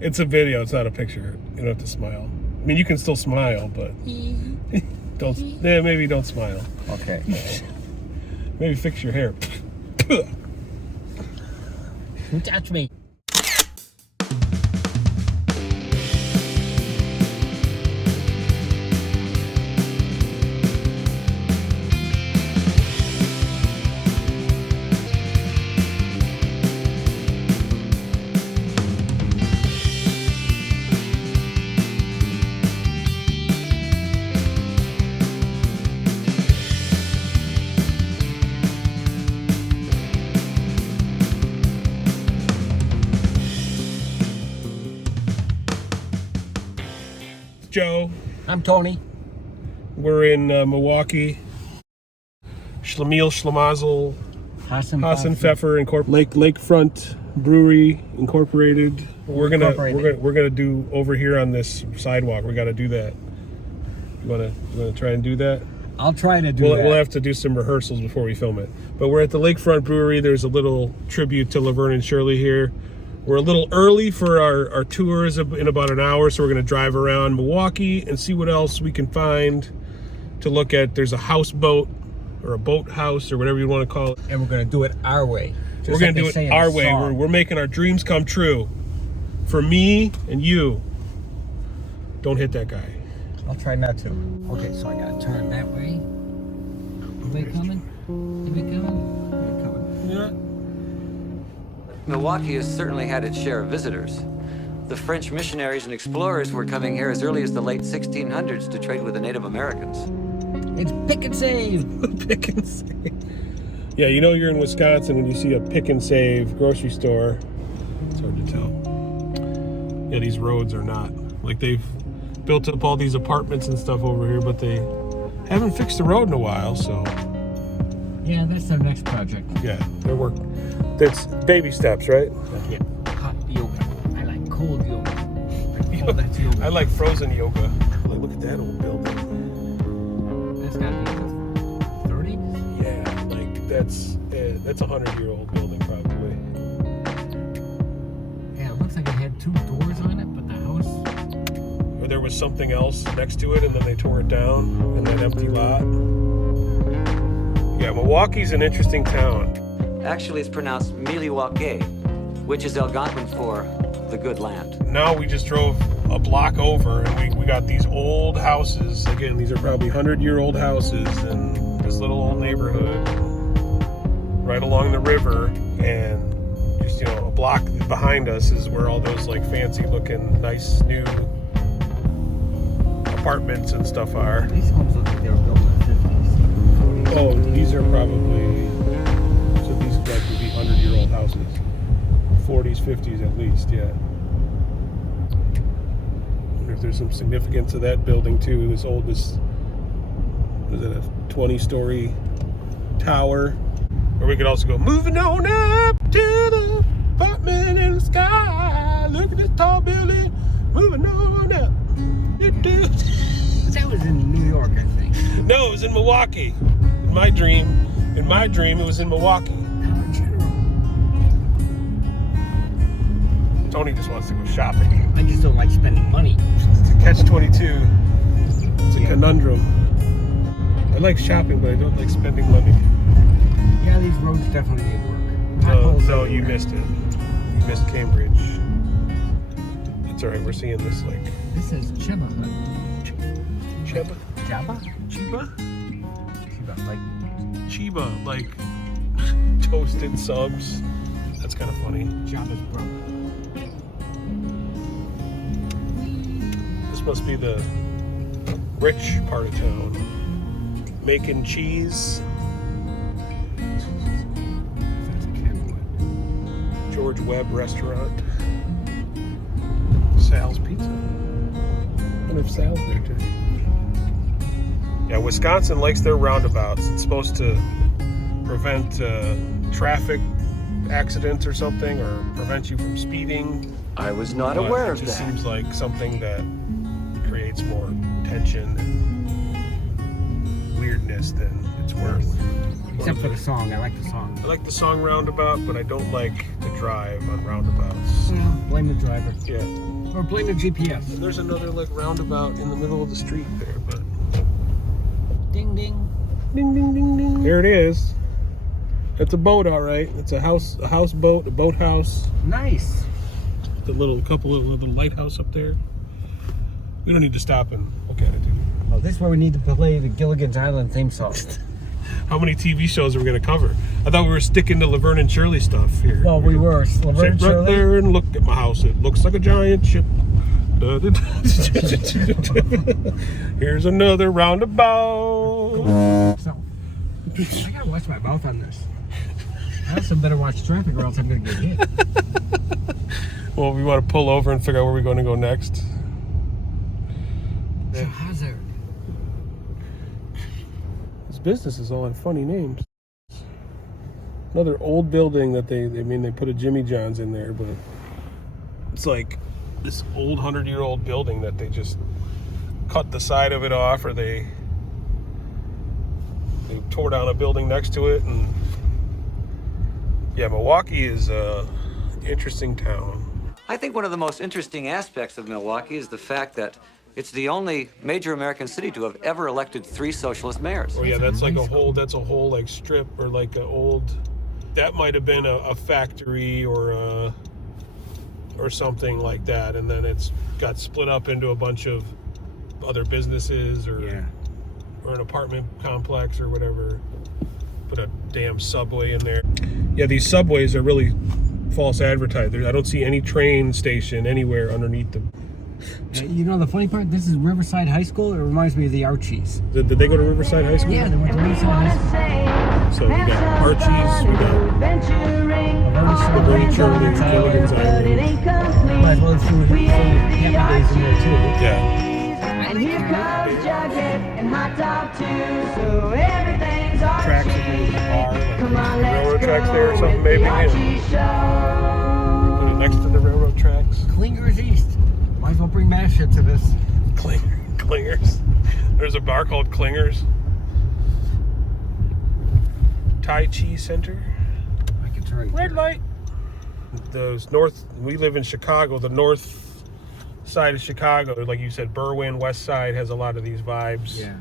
It's a video, it's not a picture. You don't have to smile. I mean, you can still smile, but don't. Yeah, maybe don't smile. Okay. Maybe fix your hair. Who touched me? Joe. I'm Tony. We're in Milwaukee. Schlemiel Schlemazel Hassan Pfeffer Incorporated. Lakefront Brewery Incorporated. We're gonna do over here on this sidewalk. We got to do that. You wanna try and do that? I'll try to do that. We'll have to do some rehearsals before we film it. But we're at the Lakefront Brewery. There's a little tribute to Laverne and Shirley here. We're a little early for our tours in about an hour, so we're going to drive around Milwaukee and see what else we can find to look at. There's a houseboat or a boathouse or whatever you want to call it. And we're going to do it our way. We're going to do it our way. We're making our dreams come true. For me and you. Don't hit that guy. I'll try not to. Okay, so I got to turn that way. Are they coming? Are they coming? They're coming. Yeah. Milwaukee has certainly had its share of visitors. The French missionaries and explorers were coming here as early as the late 1600s to trade with the Native Americans. It's pick and save. Pick and save. Yeah, you know you're in Wisconsin when you see a pick and save grocery store. It's hard to tell. Yeah, these roads are not. Like, they've built up all these apartments and stuff over here, but they haven't fixed the road in a while, so. Yeah, that's their next project. Yeah, they're working. That's baby steps, right? Yeah, hot yoga. I like cold yoga. That's yoga. I like frozen yoga. Like, look at that old building. That's gotta be the 30s? Yeah, like that's a 100-year-old building probably. Yeah, it looks like it had 2 doors on it, but the house. Or there was something else next to it, and then they tore it down in that empty lot. Yeah, Milwaukee's an interesting town. Actually, it's pronounced Milwaukee, which is Algonquin for the good land. Now we just drove a block over, and we got these old houses. Again, these are probably 100-year-old houses in this little old neighborhood right along the river. And just, you know, a block behind us is where all those like fancy-looking, nice new apartments and stuff are. These homes look like they were built in the 50s. Oh, these are probably, so these would likely be 100-year-old houses. 40s, 50s at least, yeah. I wonder if there's some significance to that building too. This was it a 20-story tower? Or we could also go, moving on up to the apartment in the sky. Look at this tall building, moving on up. That was in New York, I think. No, it was in Milwaukee. In my dream, it was in Milwaukee. Tony just wants to go shopping. I just don't like spending money. It's a catch-22. It's a conundrum. I like shopping, but I don't like spending money. Yeah, these roads definitely need work. No, you missed it. You missed Cambridge. It's all right. We're seeing this like. This is Chiba. Chiba? Jabba? Chiba? Chiba, like Chiba, like toasted subs. That's kind of funny. Jabba's brother. This must be the rich part of town. Making cheese. George Webb Restaurant. Sal's Pizza. I wonder if Sal's there too. Yeah, Wisconsin likes their roundabouts. It's supposed to prevent traffic accidents or something, or prevent you from speeding. I was not aware of that. It just seems like something that creates more tension and weirdness than it's worth. Except for the song. I like the song. I like the song Roundabout, but I don't like to drive on roundabouts. Well, blame blame the driver. Yeah. Or blame the GPS. And there's another like roundabout in the middle of the street there, but Ding ding. ding ding ding ding. There it is. It's a boat, all right. It's a houseboat, a boathouse. Nice. The couple of little lighthouse up there. We don't need to stop and look at it, do we? Oh, this is where we need to play the Gilligan's Island theme song. How many TV shows are we going to cover? I thought we were sticking to Laverne and Shirley stuff here. Well, we were. Sit Laverne right Shirley. there and look at my house. It looks like a giant ship. Here's another roundabout. So, I gotta watch my mouth on this. I also better watch traffic or else I'm gonna get hit. Well, we want to pull over and figure out where we're going to go next. So how's there? This business is all have funny names. Another old building that they put a Jimmy John's in there, but it's like this old 100-year-old building that they just cut the side of it off, or they tore down a building next to it. And yeah, Milwaukee is a interesting town. I think one of the most interesting aspects of Milwaukee is the fact that it's the only major American city to have ever elected 3 socialist mayors. Oh yeah, that's like a whole like strip, or like an old, that might have been a factory or something like that, and then it's got split up into a bunch of other businesses or an apartment complex or whatever. Put a damn subway in there. Yeah, these subways are really false advertising. I don't see any train station anywhere underneath them. You know the funny part? This is Riverside High School. It reminds me of the Archies. Did they go to Riverside High School? Yeah, they went to Riverside High School. So we got Archie's, we got Brewery Tours, Gilligan's Island. Might as well throw Happy Days in there too. Yeah. And here comes Jughead and Hot Top too, so everything's Tracks Archie. of the bar, Come on, like let's railroad tracks there or go something, with maybe. the Archie Yeah. Show. Put it next to the railroad tracks. Clingers East. Might as well bring Mashed to this. Clingers. There's a bar called Clingers. Tai Chi Center. I can turn. Red light. Those north. We live in Chicago. The north side of Chicago, like you said, Berwyn, West Side has a lot of these vibes. Yeah.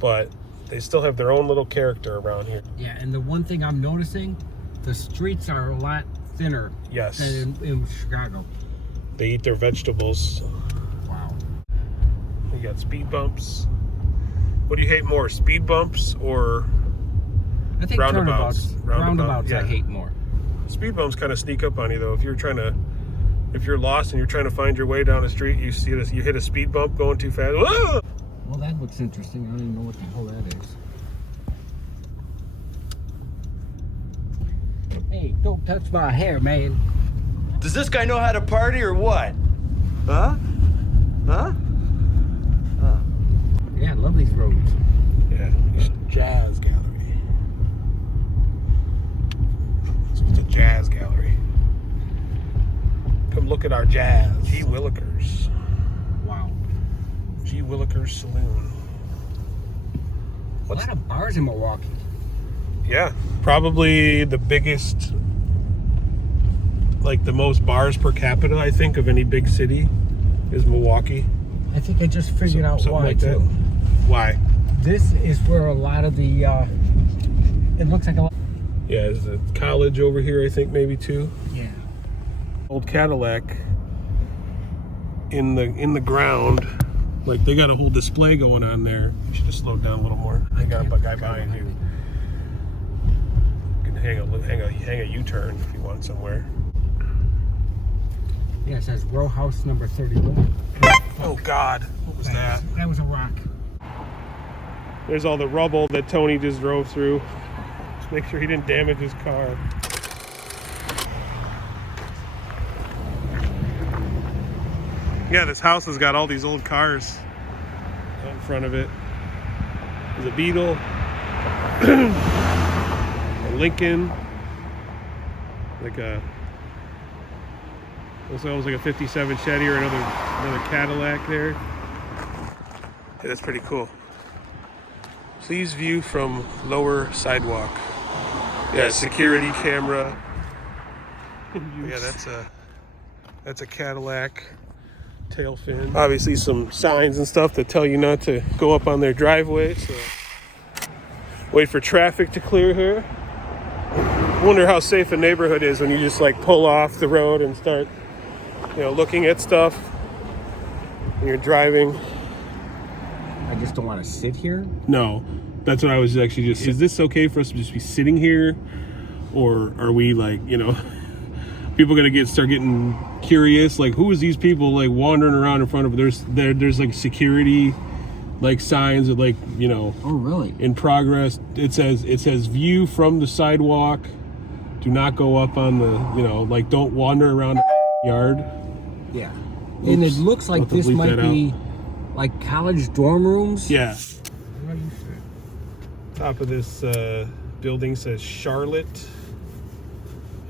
But they still have their own little character around here. Yeah, and the one thing I'm noticing, the streets are a lot thinner Yes. than in Chicago. They eat their vegetables. Wow. We got speed bumps. What do you hate more, speed bumps or I think roundabouts? Roundabouts Yeah. I hate more. Speed bumps kind of sneak up on you though. If you're lost and you're trying to find your way down the street, you hit a speed bump going too fast. Ah! Well, that looks interesting. I don't even know what the hell that is. Hey, don't touch my hair, man. Does this guy know how to party or what? Huh? Huh? Yeah, I love these roads. Yeah, jazz gallery. So it's a jazz gallery. Come look at our jazz. G. Willikers. Wow. G. Willikers Saloon. A lot of bars in Milwaukee. Yeah, probably the biggest, like the most bars per capita, I think, of any big city is Milwaukee. I think I just figured out Something why, like that. too. Why? This is where a lot of the, it looks like a lot. Yeah, there's a college over here, I think, maybe too. Yeah. Old Cadillac in the ground. Like they got a whole display going on there. You should have slowed down a little more. They got a guy behind you. You can hang a U-turn if you want somewhere. Yeah, it says row house number 31. Oh God, what was that? That was a rock. There's all the rubble that Tony just drove through. Just make sure he didn't damage his car. Yeah, this house has got all these old cars out in front of it. There's a Beetle, a Lincoln, like a, looks almost like a 57 Chevy or another Cadillac there. Yeah, that's pretty cool. Please view from lower sidewalk. Yeah, security camera. Yeah, that's a That's a Cadillac tail fin. Obviously some signs and stuff that tell you not to go up on their driveway, so wait for traffic to clear here. Wonder how safe a neighborhood is when you just like pull off the road and start, you know, looking at stuff when you're driving. I just don't want to sit here. No, that's what I was actually just. Is this okay for us to just be sitting here, or are we like, you know, people gonna start getting curious? Like, who is these people like wandering around in front of? There's like security, like signs that like, you know. Oh really? In progress. It says view from the sidewalk. Do not go up on the, you know, like don't wander around the yard. Yeah. And it looks like this might be like college dorm rooms. Yeah. Top of this building says Charlotte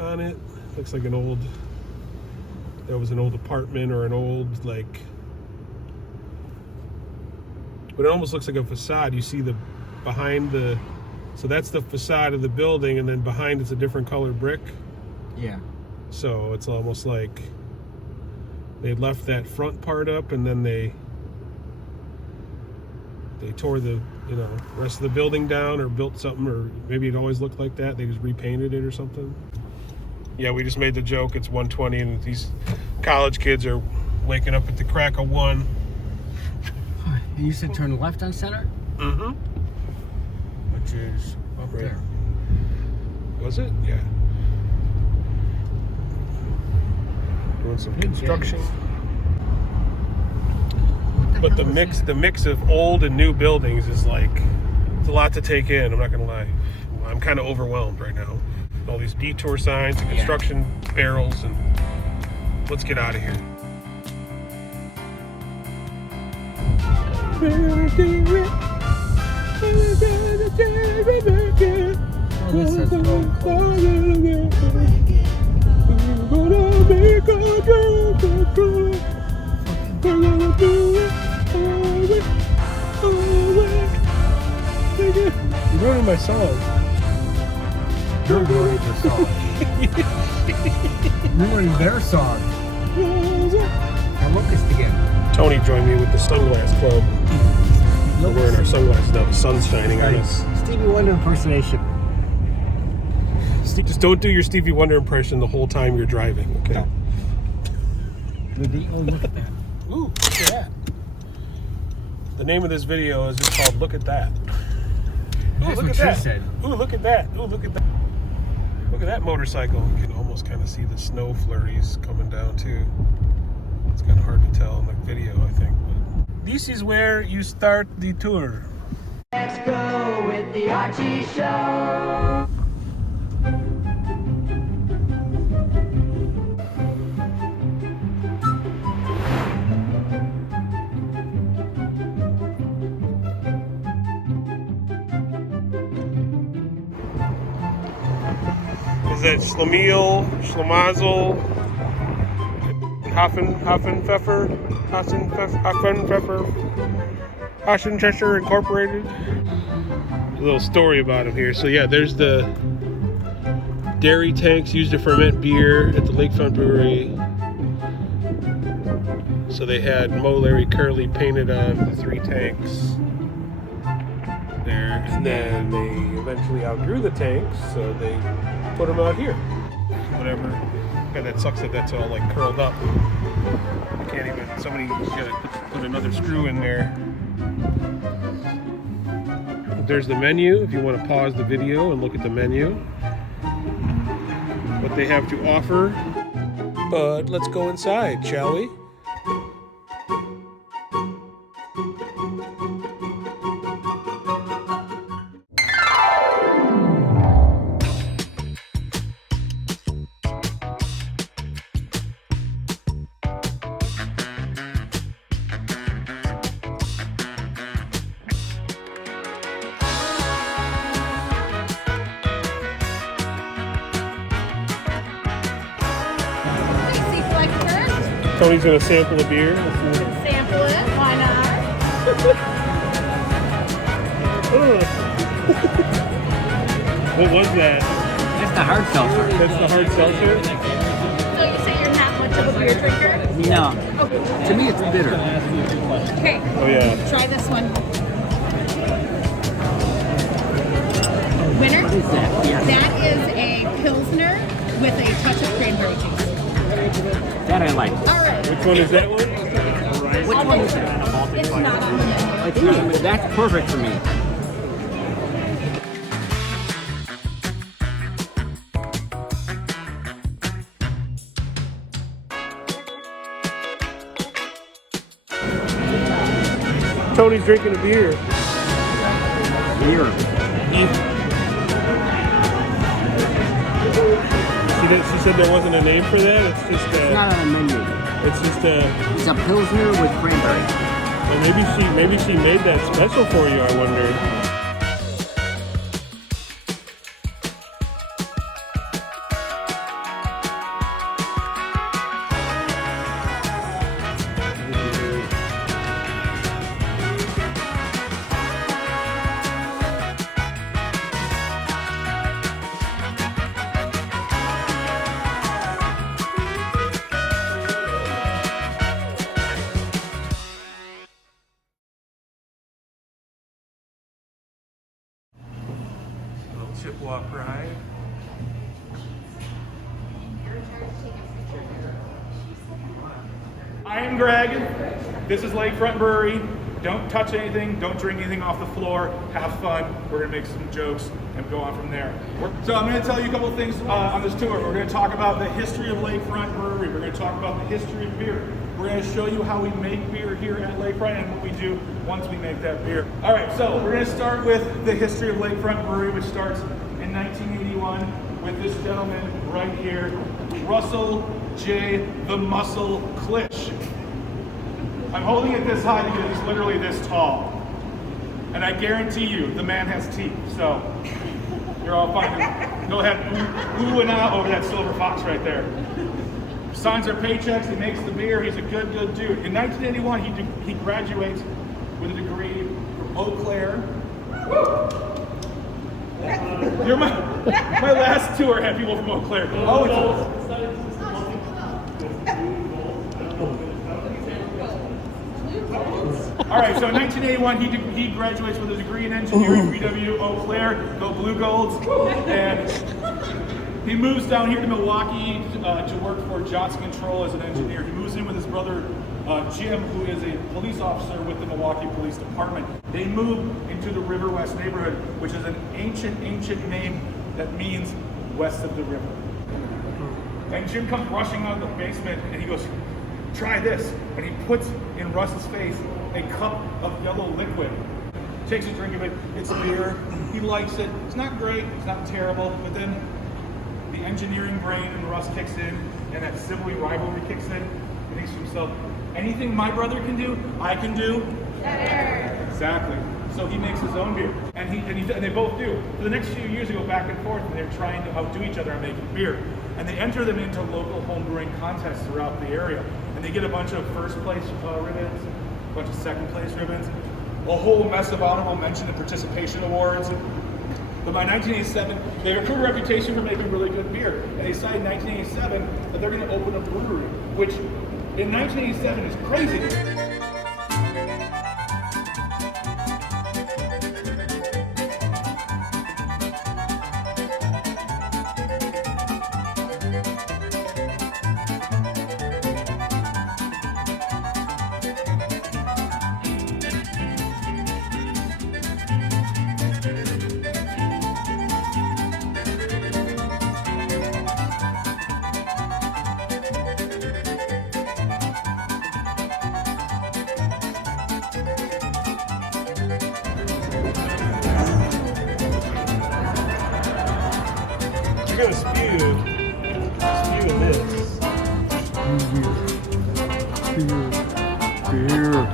on it. Looks like that was an old apartment or an old like, but it almost looks like a facade. You see so that's the facade of the building, and then behind it's a different color brick. Yeah. So it's almost like they left that front part up, and then they tore the, you know, rest of the building down, or built something, or maybe it always looked like that. They just repainted it or something. Yeah, we just made the joke. It's 1:20, and these college kids are waking up at the crack of 1. And you said turn left on Center? Mm-hmm. Which is up Right. there. Was it? Yeah. Doing some construction. But the mix of old and new buildings is like, it's a lot to take in. I'm not gonna lie. I'm kind of overwhelmed right now. All these detour signs and construction barrels, and let's get out of here. Oh, this says road closed. You're ruining my song. You're ruining the song. You're ruining their song. Now look this again. Tony joined me with the Sunglass Club. We're wearing our sunglasses now. The sun's shining on us. Stevie Wonder impersonation. Just don't do your Stevie Wonder impression the whole time you're driving, okay? No. Oh, look at that. Ooh, look at that. The name of this video is just called Look at That. Ooh, That's look what at she that. said. Ooh, look at that. Ooh, look at that. Look at that motorcycle. You can almost kind of see the snow flurries coming down too. It's kind of hard to tell in the video, I think. But this is where you start the tour. Let's go with the Archie Show. Is that Schlemiel, Schlemazel, Hoffenpfeffer, Hasenpfeffer Incorporated? A little story about him here. So yeah, there's the dairy tanks used to ferment beer at the Lakefront Brewery. So they had Mo, Larry, Curly painted on the 3 tanks there, and then they eventually outgrew the tanks, so they put them out here. Whatever. God, that sucks that that's all like curled up. I can't even. Somebody's gotta put another screw in there. There's the menu if you want to pause the video and look at the menu. What they have to offer. But let's go inside, shall we? Tony's gonna sample a beer. Sample it, why not? What was that? That's the hard seltzer. That's the hard seltzer? So you say you're not much of a beer drinker? No. Okay. To me, it's bitter. Okay. Oh yeah. Try this one. Winner? What is that? Yeah. That is a Pilsner with a touch of cranberry juice. That I like. All right. Which one is that one? Which one is that? It's not on the menu. It's not, that's perfect for me. Tony's drinking a beer. Beer. She said there wasn't a name for that. It's just It's not on the menu. it's just It's a Pilsner with cranberry. well, maybe she made that special for you. I wonder. Chippewa Pride. I am Greg. This is Lakefront Brewery. Don't touch anything. Don't drink anything off the floor. Have fun. We're going to make some jokes and go on from there. So I'm going to tell you a couple of things on this tour. We're going to talk about the history of Lakefront Brewery. We're going to talk about the history of beer. We're going to show you how we make beer here at Lakefront and what we do once we make that beer. All right, so we're going to start with the history of Lakefront Brewery, which starts in 1981 with this gentleman right here, Russell J. the Muscle Klitsch. I'm holding it this high because it's literally this tall. And I guarantee you, the man has teeth, so you're all fine. Go ahead, ooh and ah over that silver fox right there. Signs our paychecks, he makes the beer, he's a good dude. In 1981, he graduates with a degree from Eau Claire. You're my last tour had people from Eau Claire. Oh, all right, so in 1981, he graduates with a degree in engineering, BW Eau Claire, go Blue Golds, and he moves down here to Milwaukee to work for Johnson Control as an engineer. He moves in with his brother Jim, who is a police officer with the Milwaukee Police Department. They move into the Riverwest neighborhood, which is an ancient name that means west of the river. And Jim comes rushing out of the basement and he goes, try this. And he puts in Russ's face a cup of yellow liquid. Takes a drink of it, it's beer, he likes it. It's not great, it's not terrible, but then the engineering brain in Russ kicks in and that sibling rivalry kicks in. He thinks to himself, anything my brother can do, I can do. Better. Exactly. So he makes his own beer, and they both do. For the next few years, they go back and forth, and they're trying to outdo each other on making beer. And they enter them into local home brewing contests throughout the area, and they get a bunch of first place ribbons, a bunch of second place ribbons, a whole mess of honorable mention and participation awards. But by 1987, they have a good reputation for making really good beer, and they decided in 1987 that they're going to open a brewery, which in 1987 is crazy. You're gonna spew in this. Beer.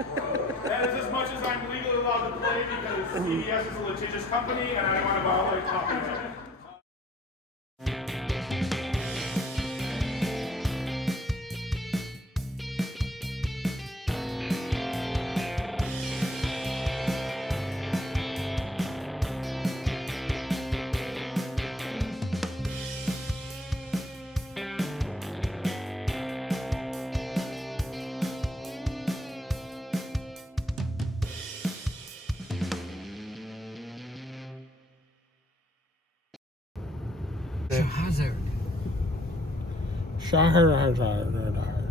That is as much as I'm legally allowed to play because CBS is a litigious company and I don't want to violate copyright. Hazard. Shahar.